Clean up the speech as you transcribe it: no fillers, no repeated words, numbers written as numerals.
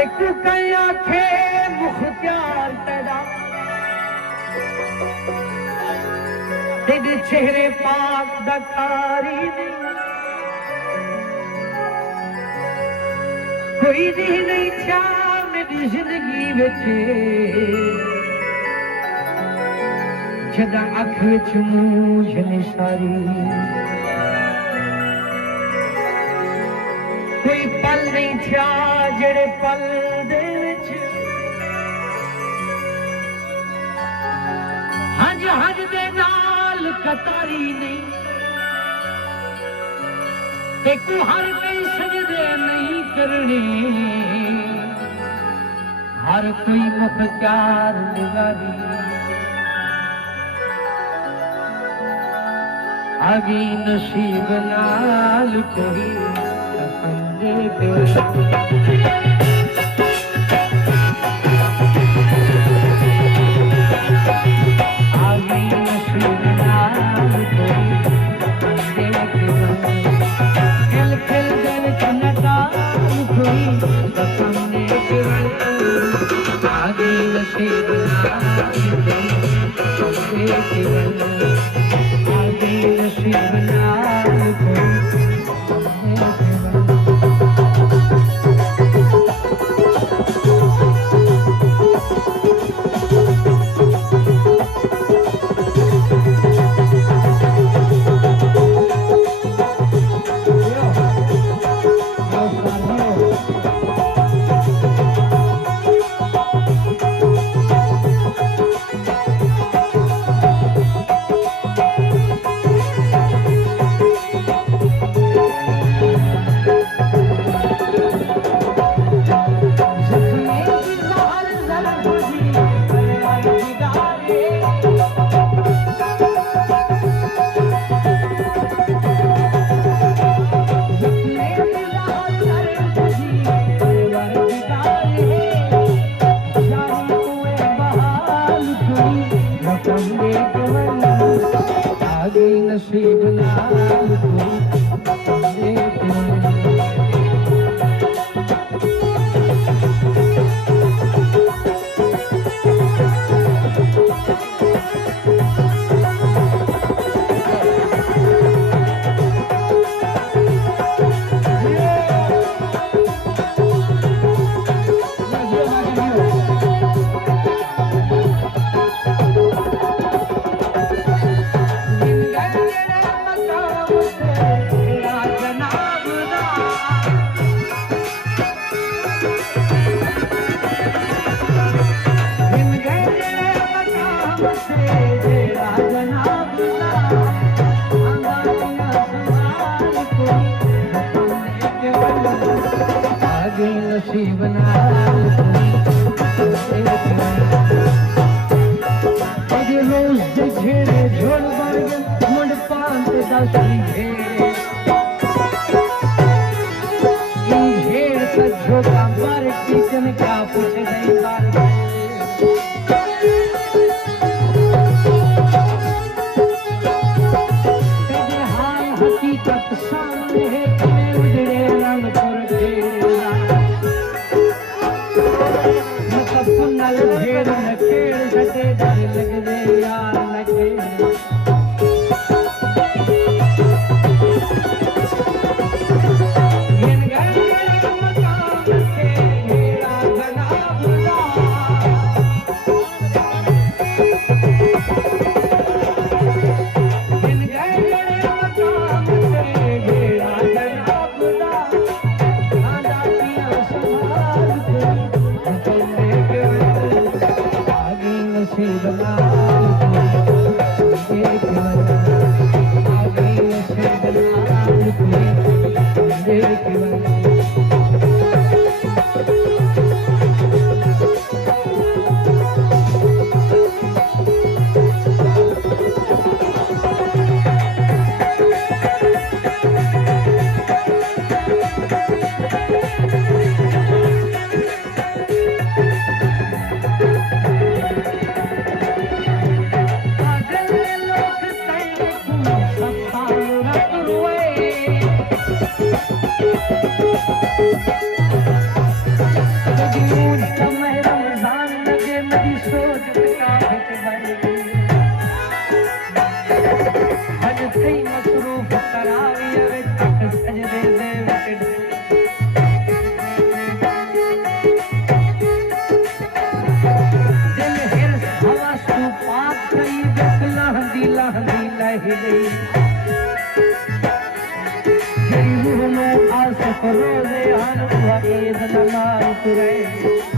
एक कया थे मुख्तियार पैदा तेरे चेहरे पाक दकारी नहीं कोई दी नहीं था मेरी जिंदगी विच जदा अख विच मूंझ निसारी कोई पल नहीं था जेड़े पल दे विच हज हज दे नाल कतारी नहीं एक हर कोई सजदे नहीं करने हर कोई मुख्तियार निगारी आगी नसीब नाल कोई नसीब नाल नसीब नाल रोज दे झेड़े झोड़ वर्ग मुंड पांत दस घेरे झेड़ का झोंका मार किचन का पूछ नहीं बार हाय हकीकत सामने है तुम्हें उजड़े रंग पर घेर न खेड़ सटे डर लग दे यार न खेड़ गई जड़ी मुँह में आस रोजे हन हुआ ईद नमाज तुरे